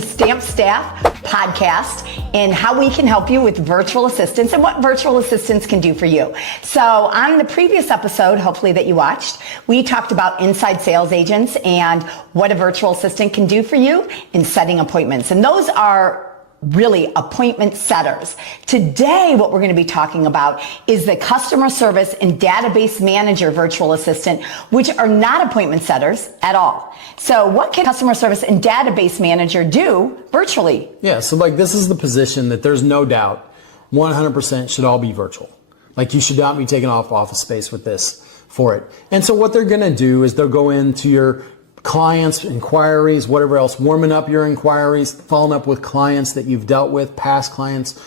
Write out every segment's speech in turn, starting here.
to Stamp Staff podcast and how we can help you with virtual assistants and what virtual assistants can do for you. So on the previous episode, hopefully that you watched, we talked about inside sales agents and what a virtual assistant can do for you in setting appointments. And those are really appointment setters. Today, what we're going to be talking about is the customer service and database manager virtual assistant, which are not appointment setters at all. So what can customer service and database manager do virtually? Yeah, so like this is the position that there's no doubt 100% should all be virtual. Like you should not be taking off office space with this for it. And so what they're going to do is they'll go into your clients, inquiries, whatever else, warming up your inquiries, following up with clients that you've dealt with, past clients,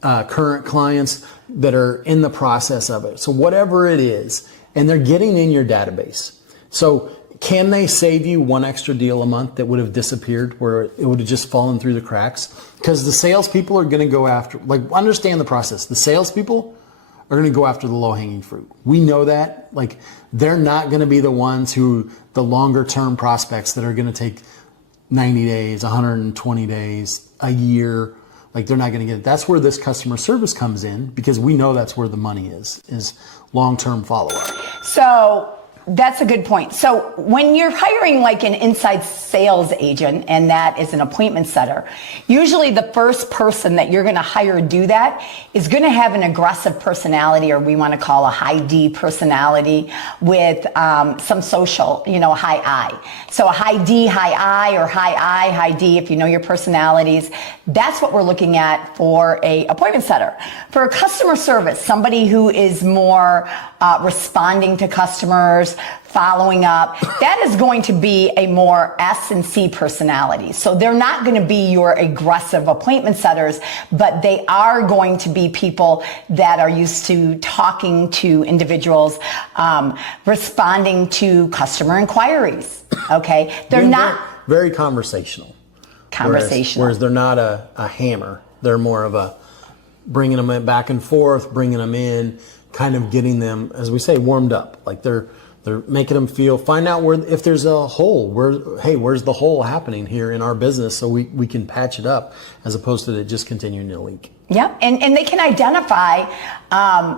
current clients that are in the process of it. So whatever it is, and they're getting in your database. So can they save you one extra deal a month that would have disappeared, where it would have just fallen through the cracks? Because the salespeople are going to go after, like, understand the process. The salespeople are going to go after the low-hanging fruit. We know that. Like, they're not going to be the ones who, the longer-term prospects that are going to take 90 days, 120 days, a year. Like, they're not going to get it. That's where this customer service comes in, because we know that's where the money is long-term follow-up. So that's a good point. So when you're hiring like an inside sales agent, and that is an appointment setter, usually the first person that you're going to hire do that is going to have an aggressive personality, or we want to call a high D personality with some social, high I. So a high D, high I, or high I, high D, if you know your personalities, that's what we're looking at for a appointment setter. For a customer service, somebody who is more responding to customers, following up, that is going to be a more S and C personality. So they're not going to be your aggressive appointment setters, but they are going to be people that are used to talking to individuals, responding to customer inquiries. Okay, they're not very conversational. Whereas they're not a hammer. They're more of a bringing them back and forth, bringing them in, kind of getting them, as we say, warmed up. Like they're making them find out if there's a hole, where's the hole happening here in our business, so we can patch it up, as opposed to it just continuing to leak. Yeah, and they can identify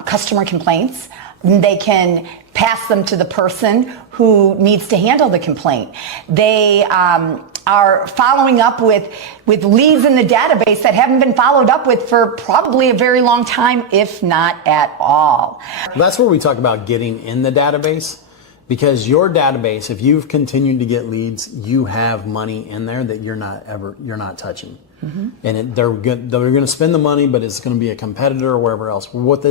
customer complaints. They can pass them to the person who needs to handle the complaint. They are following up with leads in the database that haven't been followed up with for probably a very long time, if not at all. That's where we talk about getting in the database, because your database, if you've continued to get leads, you have money in there that you're not touching. Mm-hmm. And they're going to spend the money, but it's going to be a competitor or wherever else. What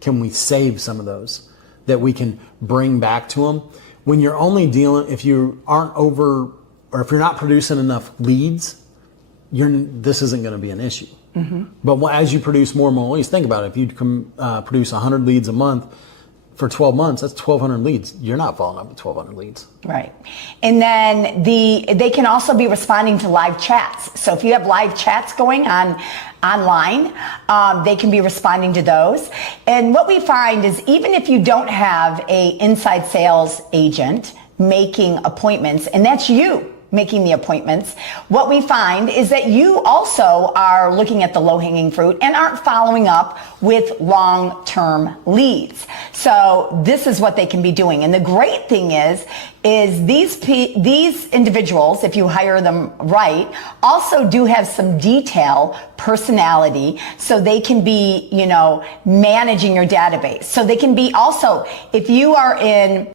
can we save some of those that we can bring back to them? When you're only if you aren't over, or if you're not producing enough leads, this isn't going to be an issue. Mm-hmm. But as you produce more and more leads, think about it. If you can produce 100 leads a month for 12 months, that's 1,200 leads. You're not following up with 1,200 leads. Right. And then they can also be responding to live chats. So if you have live chats going on online, they can be responding to those. And what we find is, even if you don't have a inside sales agent making appointments, and that's you making the appointments, what we find is that you also are looking at the low-hanging fruit and aren't following up with long-term leads. So this is what they can be doing. And the great thing is these individuals, if you hire them right, also do have some detail, personality, so they can be, managing your database. So they can be also, if you are in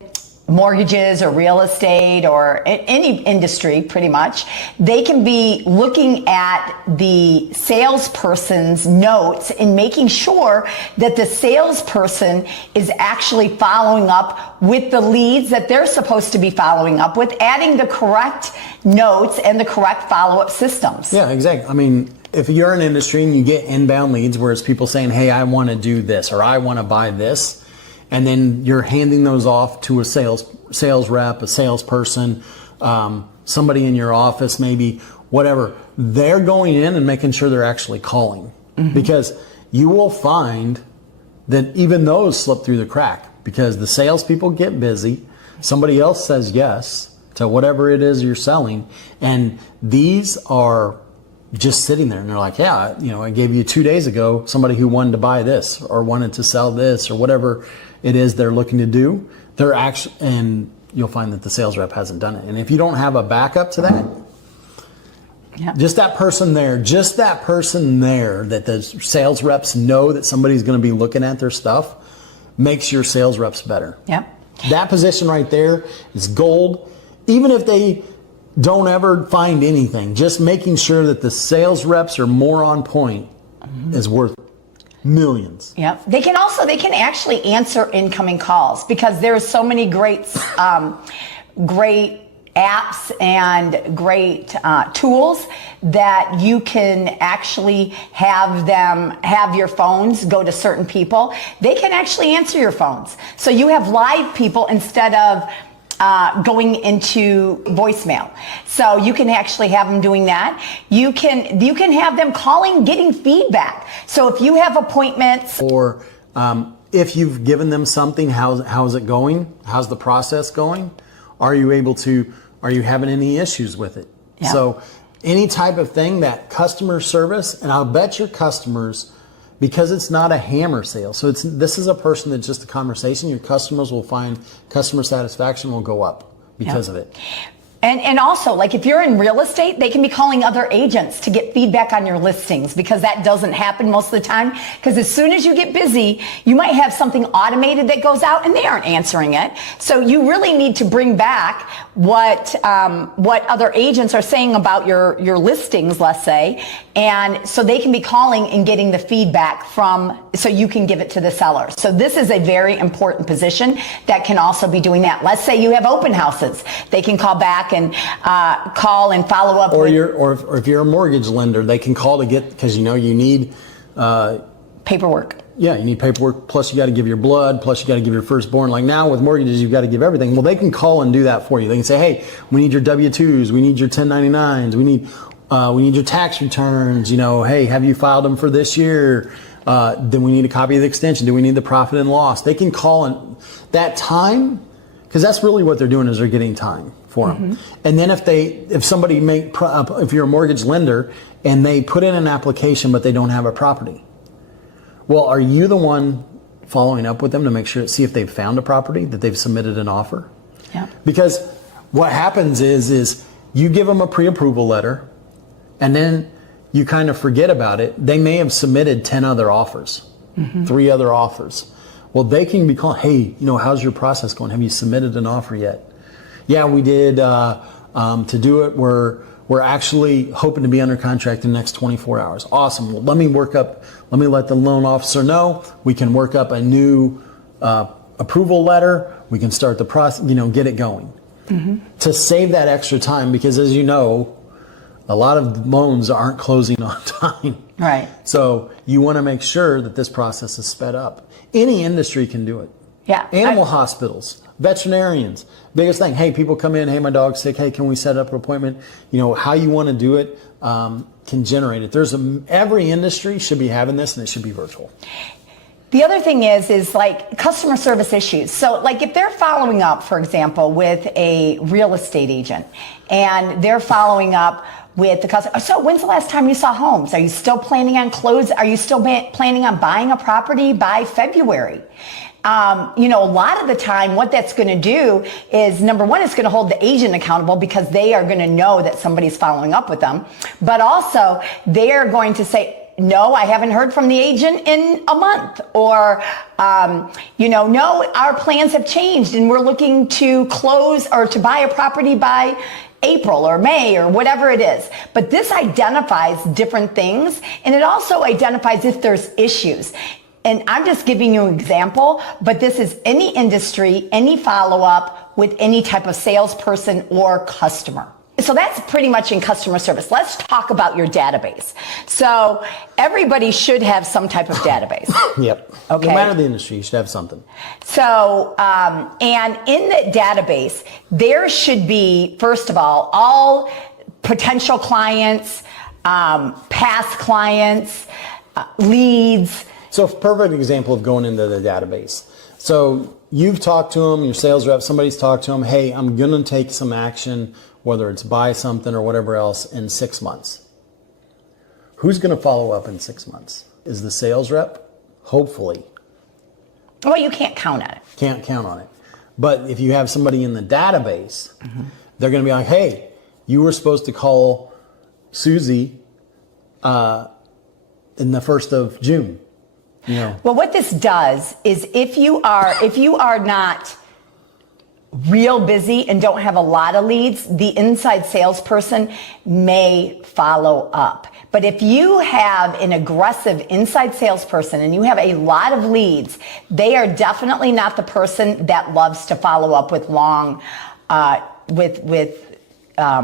mortgages or real estate or any industry, pretty much, they can be looking at the salesperson's notes and making sure that the salesperson is actually following up with the leads that they're supposed to be following up with, adding the correct notes and the correct follow-up systems. Yeah, exactly. I mean, if you're in an industry and you get inbound leads where it's people saying, hey, I want to do this, or I want to buy this, and then you're handing those off to a sales rep, a salesperson, somebody in your office, maybe, whatever. They're going in and making sure they're actually calling. Mm-hmm. Because you will find that even those slip through the crack, because the salespeople get busy, somebody else says yes, to whatever it is you're selling. And these are just sitting there and they're like, yeah, I gave you 2 days ago somebody who wanted to buy this or wanted to sell this or whatever it is they're looking to do. They're actually, and you'll find that the sales rep hasn't done it. And if you don't have a backup to that, just that person there that the sales reps know that somebody's going to be looking at their stuff makes your sales reps better. That position right there is gold. Even if they don't ever find anything, just making sure that the sales reps are more on point is worth millions. They can actually answer incoming calls because there's so many great apps and great tools that you can actually have your phones go to certain people. They can actually answer your phones. So you have live people instead of going into voicemail. So you can actually have them doing that. You can have them calling, getting feedback. So if you have appointments or if you've given them something, how's it going? How's the process going? Are you having any issues with it? So any type of thing that customer service, and I'll bet your customers, because it's not a hammer sale. So this is a person that's just a conversation. Your customers will find customer satisfaction will go up because of it. And also, like if you're in real estate, they can be calling other agents to get feedback on your listings because that doesn't happen most of the time. Because as soon as you get busy, you might have something automated that goes out and they aren't answering it. So you really need to bring back what other agents are saying about your listings, let's say, and so they can be calling and getting the feedback so you can give it to the seller. So this is a very important position that can also be doing that. Let's say you have open houses. They can call back and call and follow up. Or if you're a mortgage lender, they can call to get, because you need paperwork. Yeah, you need paperwork, plus you got to give your blood, plus you got to give your firstborn. Like now with mortgages, you've got to give everything. Well, they can call and do that for you. They can say, hey, we need your W-2s, we need your 1099s, we need your tax returns. Hey, have you filed them for this year? Then we need a copy of the extension. Do we need the profit and loss? They can call and that time, because that's really what they're doing is they're getting time for them. And then if you're a mortgage lender and they put in an application but they don't have a property, well, are you the one following up with them to see if they've found a property, that they've submitted an offer? Because what happens is you give them a pre-approval letter and then you kind of forget about it. They may have submitted 10 other offers, 3 other offers. Well, they can be calling, hey, how's your process going? Have you submitted an offer yet? Yeah, we did. To do it, we're actually hoping to be under contract in the next 24 hours. Awesome. Well, let me let the loan officer know. We can work up a new approval letter. We can start the process, get it going. To save that extra time, because as you know, a lot of loans aren't closing on time. Right. So you want to make sure that this process is sped up. Any industry can do it. Yeah. Animal hospitals, veterinarians, biggest thing. Hey, people come in, hey, my dog's sick. Hey, can we set up an appointment? How you want to do it can generate it. Every industry should be having this, and it should be virtual. The other thing is like customer service issues. So like if they're following up, for example, with a real estate agent and they're following up with the customer. So when's the last time you saw homes? Are you still planning on Are you still planning on buying a property by February? A lot of the time what that's going to do is, number one, it's going to hold the agent accountable because they are going to know that somebody's following up with them. But also they are going to say, no, I haven't heard from the agent in a month, or, no, our plans have changed and we're looking to close or to buy a property by April or May or whatever it is. But this identifies different things, and it also identifies if there's issues. And I'm just giving you an example, but this is any industry, any follow-up with any type of salesperson or customer. So that's pretty much in customer service. Let's talk about your database. So everybody should have some type of database. Yep. Okay. No matter the industry, you should have something. So, and in the database, there should be, first of all potential clients, past clients, leads. So perfect example of going into the database. So you've talked to them, your sales rep, somebody's talked to them, hey, I'm going to take some action, whether it's buy something or whatever else, in 6 months. Who's going to follow up in 6 months? Is the sales rep? Hopefully. Well, you can't count on it. Can't count on it. But if you have somebody in the database, they're going to be like, hey, you were supposed to call Susie in the 1st of June. You know. Well, what this does is if you are not real busy and don't have a lot of leads, the inside salesperson may follow up. But if you have an aggressive inside salesperson and you have a lot of leads, they are definitely not the person that loves to follow up with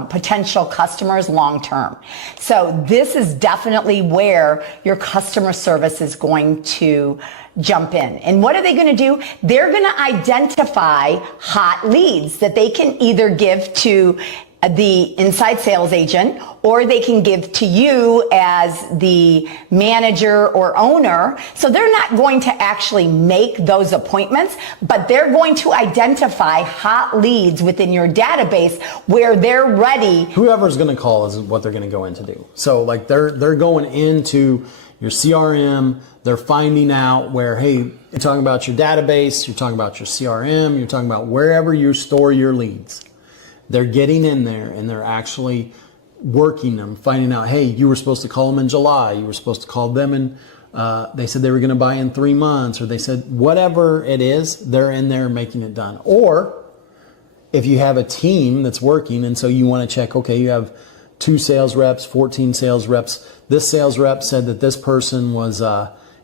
potential customers long term. So this is definitely where your customer service is going to jump in. And what are they going to do? They're going to identify hot leads that they can either give to the inside sales agent, or they can give to you as the manager or owner. So they're not going to actually make those appointments, but they're going to identify hot leads within your database where they're ready. Whoever's going to call is what they're going to go in to do. So like they're going into your CRM, they're finding out where, hey, you're talking about your database, you're talking about your CRM, you're talking about wherever you store your leads. They're getting in there and they're actually working them, finding out, hey, you were supposed to call them in July. You were supposed to call them in, they said they were going to buy in 3 months, or they said whatever it is, they're in there making it done. Or if you have a team that's working and so you want to check, okay, you have 2 sales reps, 14 sales reps. This sales rep said that this person was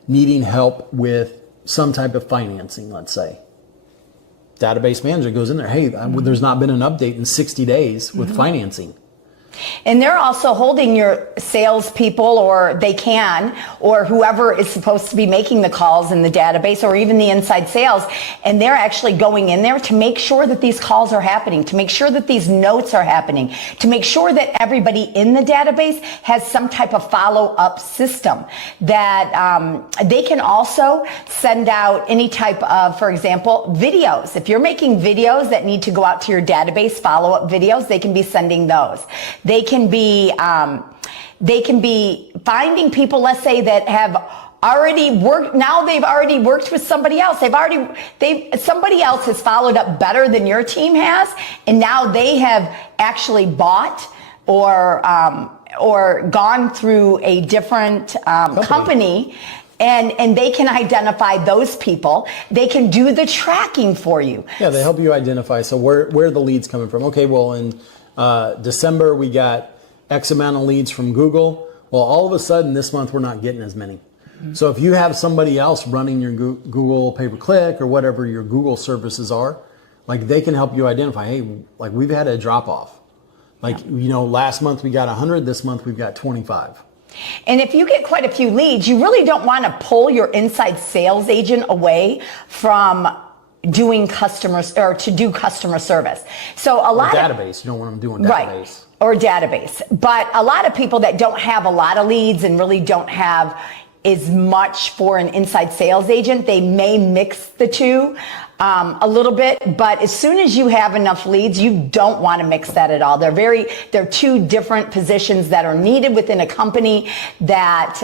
needing help with some type of financing, let's say. Database manager goes in there, hey, there's not been an update in 60 days with financing. And they're also holding your salespeople, or they can, or whoever is supposed to be making the calls in the database, or even the inside sales, and they're actually going in there to make sure that these calls are happening, to make sure that these notes are happening, to make sure that everybody in the database has some type of follow-up system. That they can also send out any type of, for example, videos. If you're making videos that need to go out to your database, follow-up videos, they can be sending those. They can be finding people, let's say, that have already worked. Now they've already worked with somebody else. Somebody else has followed up better than your team has, and now they have actually bought or gone through a different company. And they can identify those people. They can do the tracking for you. Yeah, they help you identify. So where are the leads coming from? Okay, well, in December, we got X amount of leads from Google. Well, all of a sudden this month, we're not getting as many. So if you have somebody else running your Google pay-per-click or whatever your Google services are, like they can help you identify, hey, like we've had a drop off. Like, you know, last month we got 100, this month we've got 25. And if you get quite a few leads, you really don't want to pull your inside sales agent away from doing customers, or to do customer service. So a lot of database, you don't want them doing database. Right, or database. But a lot of people that don't have a lot of leads and really don't have as much for an inside sales agent, they may mix the two a little bit, but as soon as you have enough leads, you don't want to mix that at all. They're two different positions that are needed within a company that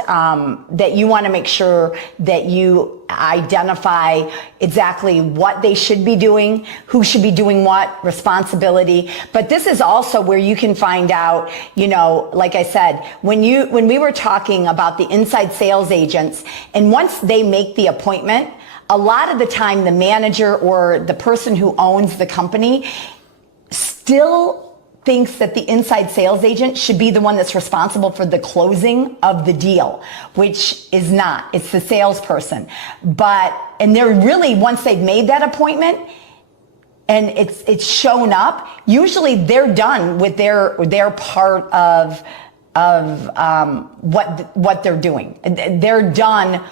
you want to make sure that you identify exactly what they should be doing, who should be doing what, responsibility. But this is also where you can find out, you know, like I said, when we were talking about the inside sales agents, and once they make the appointment, a lot of the time the manager or the person who owns the company still thinks that the inside sales agent should be the one that's responsible for the closing of the deal, which is not. It's the salesperson. And they're really, once they've made that appointment and it's shown up, usually they're done with their part of what they're doing. They're done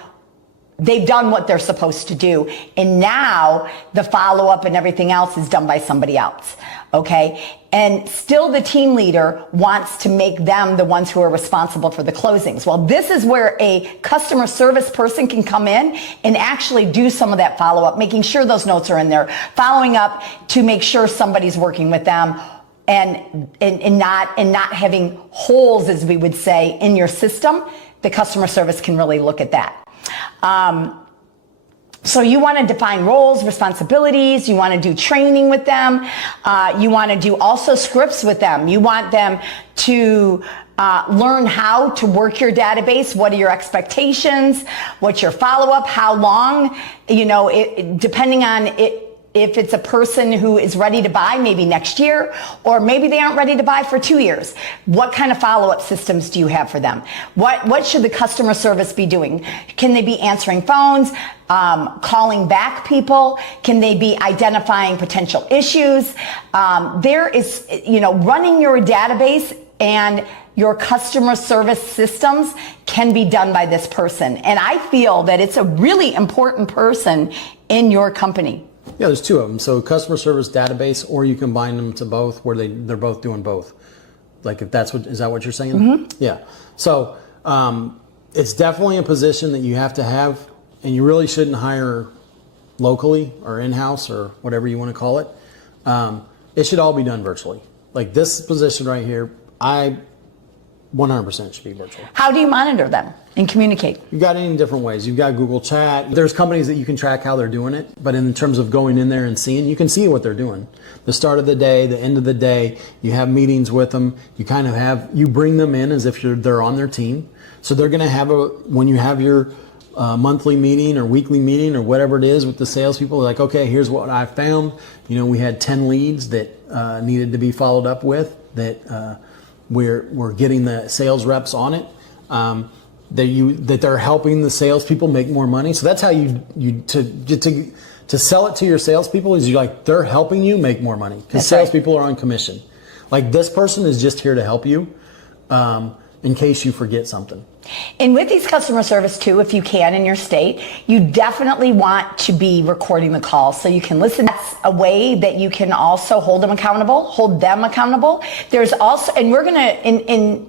they've done what they're supposed to do. And now the follow-up and everything else is done by somebody else. Okay. And still the team leader wants to make them the ones who are responsible for the closings. Well, this is where a customer service person can come in and actually do some of that follow-up, making sure those notes are in there, following up to make sure somebody's working with them, and not having holes, as we would say, in your system. The customer service can really look at that. So you want to define roles, responsibilities. You want to do training with them. You want to do also scripts with them. You want them to learn how to work your database. What are your expectations? What's your follow-up? How long? Depending on it. If it's a person who is ready to buy maybe next year, or maybe they aren't ready to buy for 2 years, what kind of follow-up systems do you have for them? What should the customer service be doing? Can they be answering phones, calling back people? Can they be identifying potential issues? There is, running your database and your customer service systems can be done by this person. And I feel that it's a really important person in your company. Yeah, there's two of them. So customer service database, or you combine them to both, where they're both doing both. Like, if is that what you're saying? Mm-hmm. Yeah. So it's definitely a position that you have to have, and you really shouldn't hire locally or in-house or whatever you want to call it. It should all be done virtually. Like this position right here, 100% should be virtual. How do you monitor them and communicate? You've got it in different ways. You've got Google Chat. There's companies that you can track how they're doing it, but in terms of going in there and seeing, you can see what they're doing. The start of the day, the end of the day, you have meetings with them. You bring them in as if they're on their team. So they're going to have when you have your monthly meeting or weekly meeting or whatever it is with the salespeople, like, okay, here's what I found. We had 10 leads that needed to be followed up with that we're getting the sales reps on it. That they're helping the salespeople make more money. So that's how to sell it to your salespeople is they're helping you make more money, because salespeople are on commission. Like, this person is just here to help you in case you forget something. And with these customer service too, if you can in your state, you definitely want to be recording the calls so you can listen. That's a way that you can also hold them accountable. There's also, and we're going to, in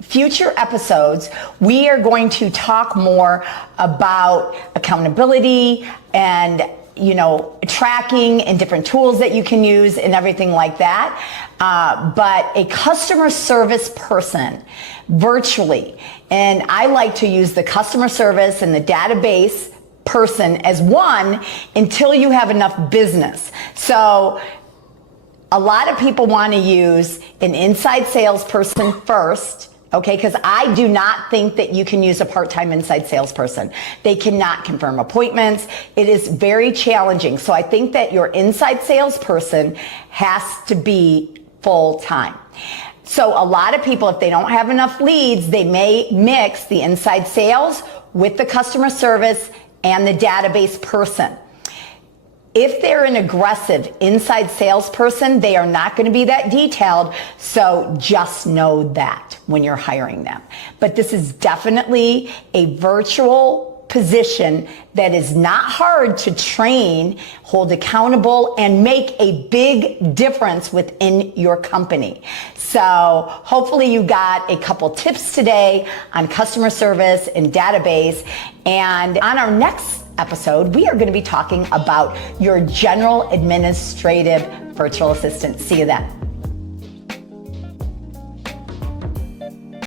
future episodes, we are going to talk more about accountability and tracking and different tools that you can use and everything like that. But a customer service person virtually, and I like to use the customer service and the database person as one until you have enough business. So a lot of people want to use an inside salesperson first. Okay, because I do not think that you can use a part-time inside salesperson. They cannot confirm appointments. It is very challenging. So I think that your inside salesperson has to be full-time. So a lot of people, if they don't have enough leads, they may mix the inside sales with the customer service and the database person. If they're an aggressive inside salesperson, they are not going to be that detailed. So just know that when you're hiring them. But this is definitely a virtual position that is not hard to train, hold accountable, and make a big difference within your company. So hopefully you got a couple tips today on customer service and database. And on our next episode, we are going to be talking about your general administrative virtual assistant. See you then.